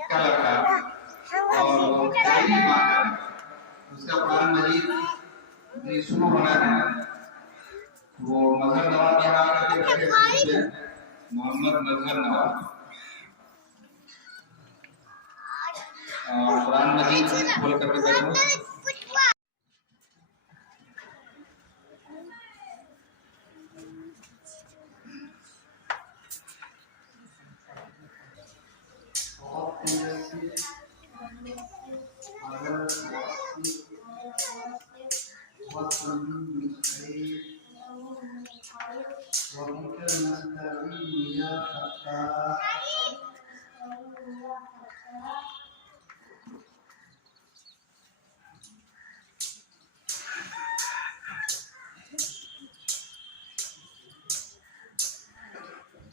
क्या रखा और करीब आता है उसका कुरान मजीद शुरू होना है। वो मजहर नवाब यहाँ आकर के बैठे मोहम्मद मजहर नवाब कुरान मजीद खोल करके बैठो।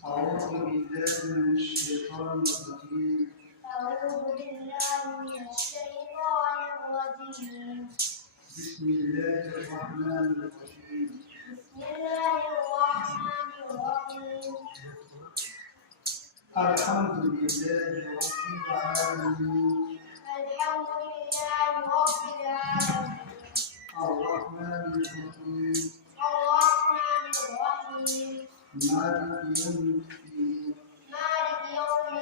أعوذ بالله من الشيطان الرجيم. بسم الله الرحمن الرحيم. الحمد لله رب العالمين. الرحمن الرحيم. مالك يوم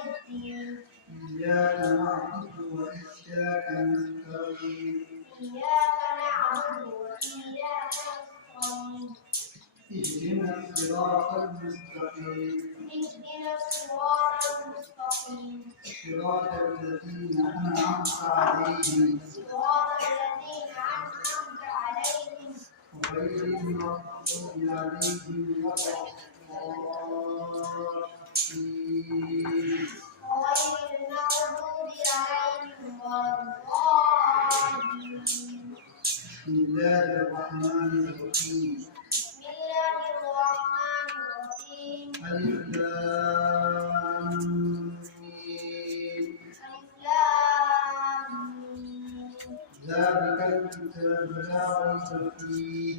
الدين. إياك نعبد وإياك نستعين. اهدنا الصراط المستقيم. صراط الذين أنعمت عليهم غير المغضوب عليهم ولا الضالين. بسم الله الرحمن الرحيم. ألف لام ميم. ذلك الكتاب لا ريب فيه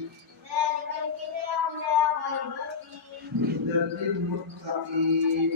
هدى للمتقين.